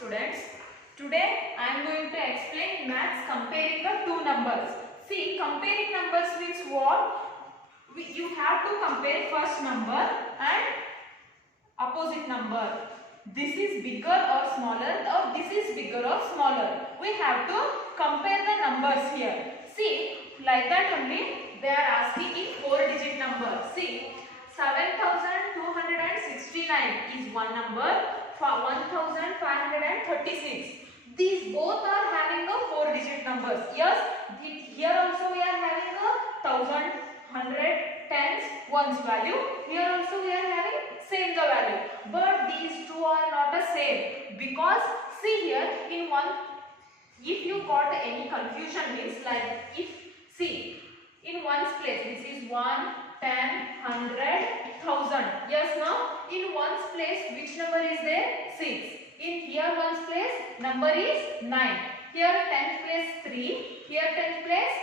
students. Today I am going to explain maths comparing the two numbers. See, comparing numbers means what? You have to compare first number and opposite number. This is bigger or smaller, or this is bigger or smaller. We have to compare the numbers here. See, like that only they are asking in 4-digit number. See, 7269 is one number, 1536. These both are having a 4-digit numbers. Yes, here also we are having a 1000, 100, tens, ones value. Here also we are having same the value. But these two are not the same, because see here in one, if you got any confusion means like if see in ones place this is 1, 10, 100, 1000. Yes, now in ones place which number is there? 6. In here ones place number is 9. Here 10th place 3. Here 10th place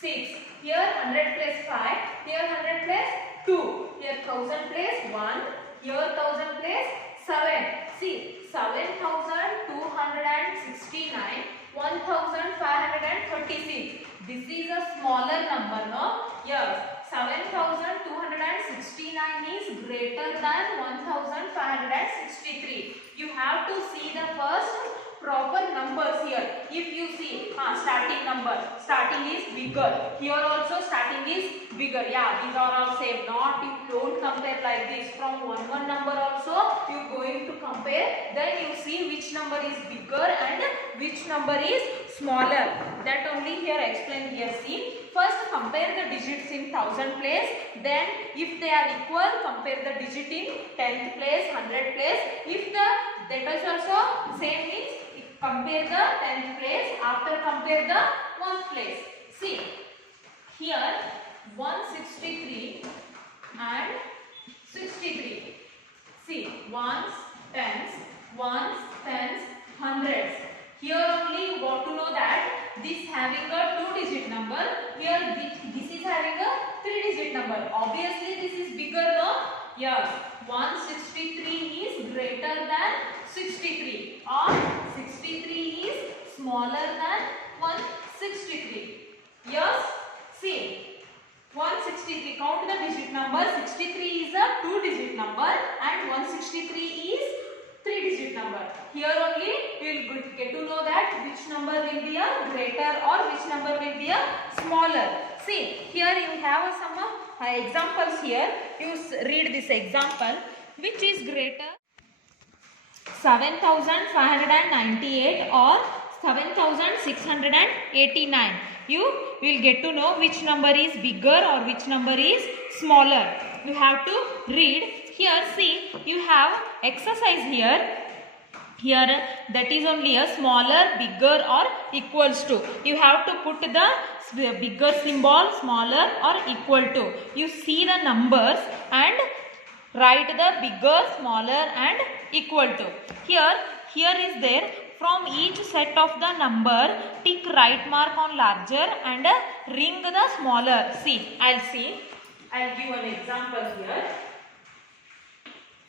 6. Here 100 place 5. Here 100 place 2. Here 1000 place 1. Here 1000 place 7. See, 7269, 1536. This is a smaller number, no? Yes, 7269 is greater than 1563. You have to see the first proper numbers here. If you see starting number, starting is bigger. Here also starting is bigger. Yeah, these are all same. Not you don't compare like this. From one number also you going to compare. Then you see which number is bigger and which number is smaller. That only here explained here. See, first compare the digits in 1000 place. Then if they are equal, compare the digit in 10th place, 100 place. If the that is also same means compare the 10th place. After compare the 1st place. See, here 163 and 63. See, ones, tens, hundreds. Here only you got to know that this having a 2-digit number. Here this is having a 3-digit number. Obviously this is bigger, no? Yes. 163 is greater than 63, or 63 is smaller than 163. Yes. See, 163, count the digit number. 63 is a 2-digit number and 163 is 3-digit number. Here only we will get to know that which number will be a greater or which number will be a smaller. See, here you have some examples here. You read this example. Which is greater? 7598 or 7689. You will get to know which number is bigger or which number is smaller. You have to read. Here see, you have exercise here. Here that is only a smaller, bigger or equals to. You have to put the bigger symbol, smaller or equal to. You see the numbers and write the bigger, smaller and equal to. Here is there, from each set of the number, tick right mark on larger and ring the smaller. See, I'll give an example here.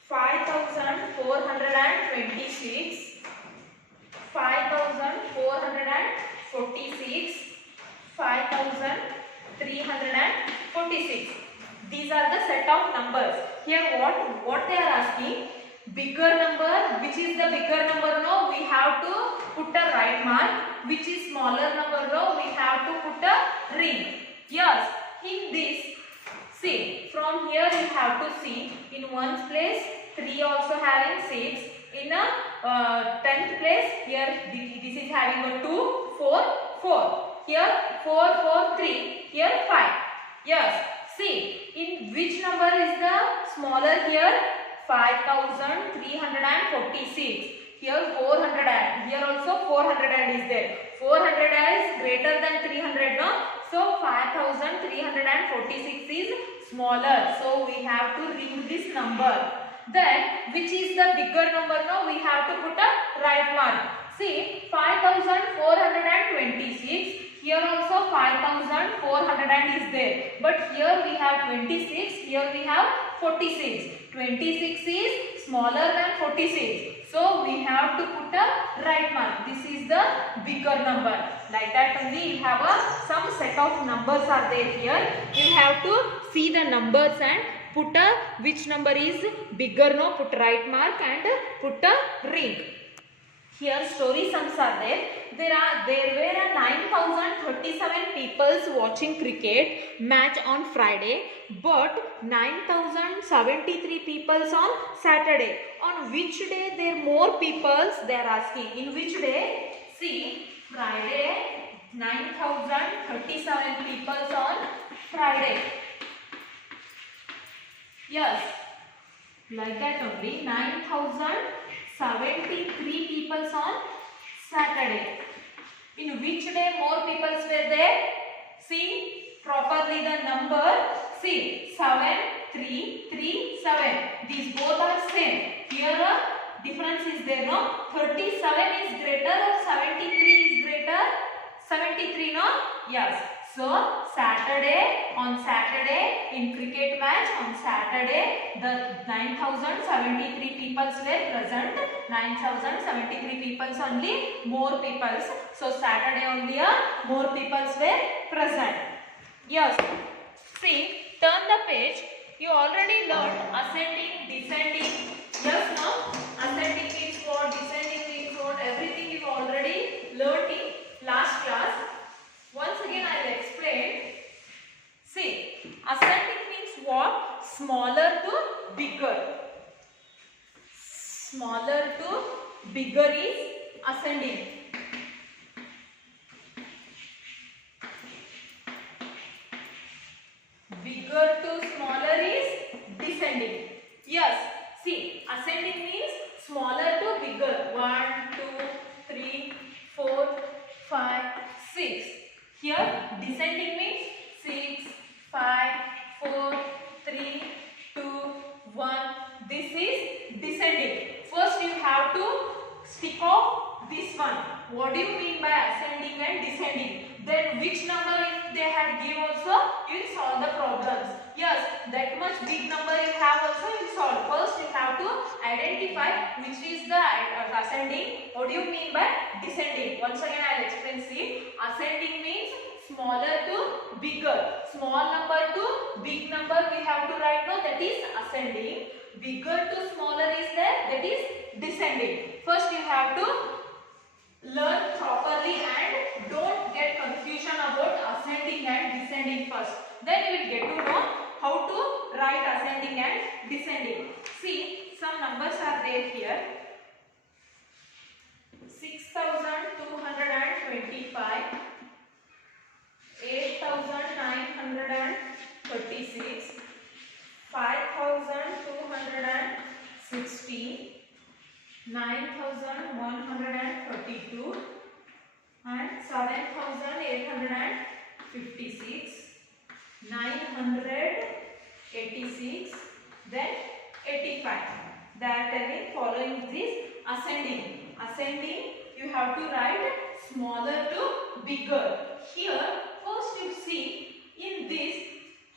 5426, 5446, 5346. These are the set of numbers. Here what they are asking? Bigger number. Which is the bigger number? No, we have to put a right mark. Which is smaller number? No, we have to put a ring. Yes, in this, see, from here you have to see in ones place 3 also having 6. In a 10th place, here this is having a 2, 4, 4. Here 4, 4, 3. Here 5. Yes. See, in which number is the smaller here? 5346. Here 400 and here also 400 and is there. 400 is greater than 300, no? So 5346 is smaller. So we have to ring this number. Then which is the bigger number? No, we have to put a right mark. See, 5426. Here also 5400 is there. But here we have 26. Here we have 46. 26 is smaller than 46. So we have to put a right mark. This is the bigger number. Like that only you have some set of numbers are there here. You have to see the numbers and put which number is bigger, no, put right mark and put a ring. Here story sums are there. There were 9,037 people watching cricket match on Friday, but 9,073 people on Saturday. On which day there more people? They are asking. In which day? See, Friday 9,037 people on Friday. Yes, like that only. 9,073 people on Saturday. In which day more people were there? See properly the number. See 7337. These both are same. Here a difference is there, no? 37 is greater or 73 is greater? 73, no? Yes. So on Saturday in cricket match on Saturday the 9,073 people were present. 9,073 people only, more people. So Saturday only more people were present. Yes. See, turn the page. You already learned ascending, descending. Yes, no? Ascending means what? Descending means what? Everything you already learned in last class. Once again I will explain. See, ascending means what? Smaller to bigger. Smaller to bigger is ascending. Bigger to smaller is descending. Yes, see, ascending means smaller to bigger. 1, 2, 3, 4, 5, 6. Here descending means 6, 5, 4, 3, 2, 1. This is descending. First you have to stick off this one. What do you mean by ascending and descending? Then which number if they had give also, you will solve the problems. Yes, that much big number you have also you will solve. First you have to identify which is the ascending. What do you mean by descending? Once again I will explain. See, ascending means smaller to bigger. Small number to big number we have to write, no, that is ascending. Bigger to smaller is there, that is descending. First you have to learn properly and don't get confusion about ascending and descending first. Then you will get to know how to write ascending and descending. See, some numbers are there here. 6,225, 8,936, 5,260, 9,132 and 7,856, 986, then 85. They are telling following this ascending. Ascending you have to write smaller to bigger. Here first you see in this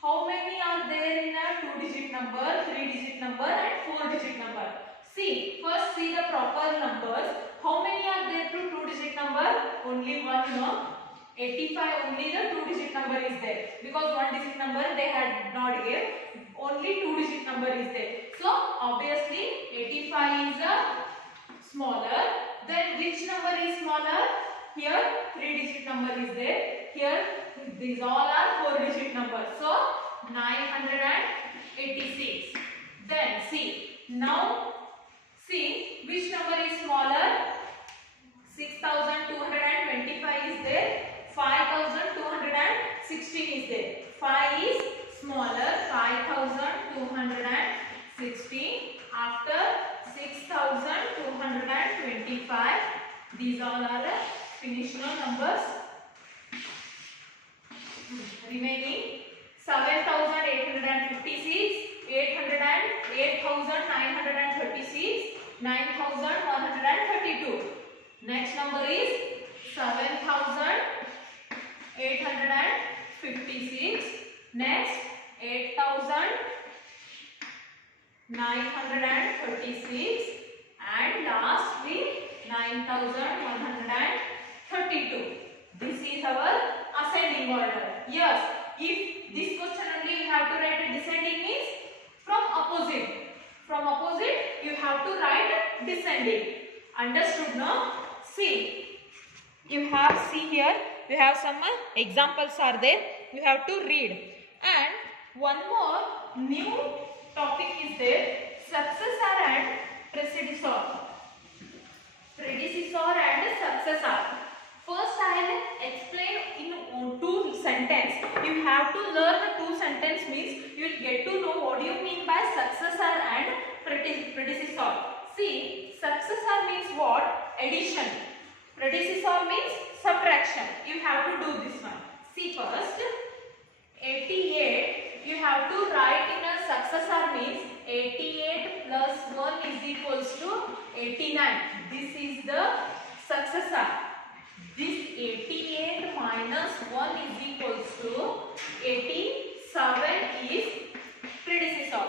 how many are there in a 2-digit number, 3-digit number and 4-digit number. See, first see the proper numbers. How many are there to 2-digit number? Only one, no? 85 only the 2-digit number is there. Because 1-digit number they had not gave. Only 2-digit number is there. So obviously 85 is a smaller. Then which number is smaller? Here 3-digit number is there. Here these all are 4-digit numbers. So 986. Then see, now see which number is smaller? 6,225 is there. 5,216 is there. 5 is smaller. 5,216 after 6,225. These all are finished numbers. Remaining 7,856, 8,936, 9,132. Next number is 7,856. Next 8,936 and lastly 9,132. 1132. This is our ascending order. Yes, if this question only you have to write descending means from opposite. From opposite you have to write descending. Understood now? See, you have here we have some examples are there. You have to read. And one more new topic is there: successor and predecessor. Predecessor and successor. First I will explain in two sentences. You have to learn the two sentences means you will get to know what do you mean by successor and predecessor. See, successor means what? Addition. Predecessor means subtraction. You have to do this one. See, first 88 you have to write in a successor means 88 plus 1 is equals to 89. This is the successor. This 88 minus 1 is equals to 87 is predecessor.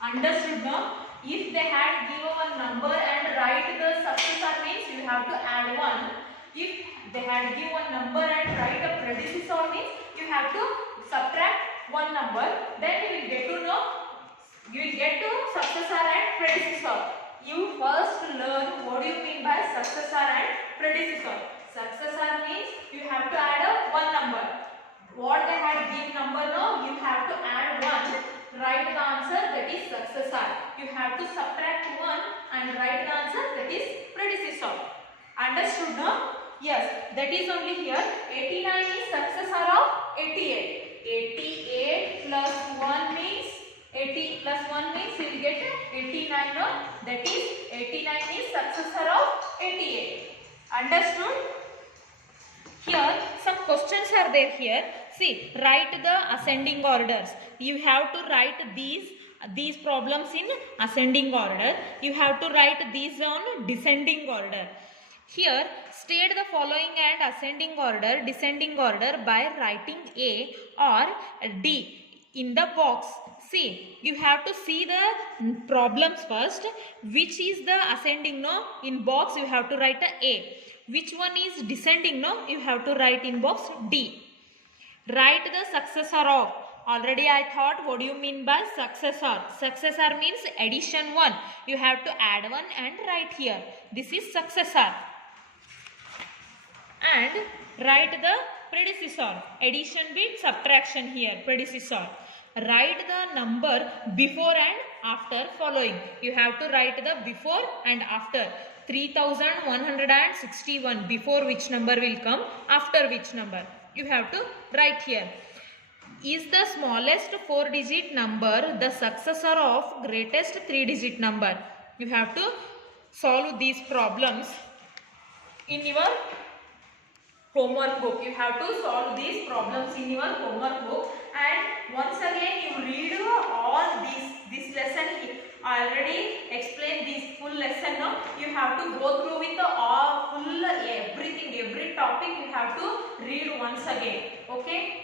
Understood now? If they had given a number and write the successor means you have to add 1. If they had given number and write a predecessor means you have to subtract one number. Then you will get to know, you will get to successor and predecessor. You first learn what do you mean by successor and predecessor. Successor means you have to add one number. What they had given number now, you have to add 1. Write the answer, that is successor. You have to subtract 1 and write the answer, that is predecessor. Understood now? Yes, that is only here. 89 is successor of 88. 88 plus 1 means 80 plus 1 means you will get 89 now. That is 89 is successor of 88. Understood? Here some questions are there here. See, write the ascending orders. You have to write these problems in ascending order. You have to write these on descending order. Here, state the following and ascending order, descending order by writing A or D in the box. See, you have to see the problems first. Which is the ascending? No, in box you have to write A. Which one is descending? No, you have to write in box D. Write the successor of. Already I thought what do you mean by successor? Successor means addition 1. You have to add 1 and write here. This is successor. And write the predecessor. Addition bit, subtraction here. Predecessor. Write the number before and after following. You have to write the before and after. 3161. Before which number will come? After which number? You have to write here. Is the smallest 4-digit number the successor of greatest 3-digit number? You have to solve these problems in your homework book. You have to solve these problems in your homework book. And once again you read all this lesson. I already explained this full lesson now. You have to go through with all full everything, every topic you have to read once again. Okay.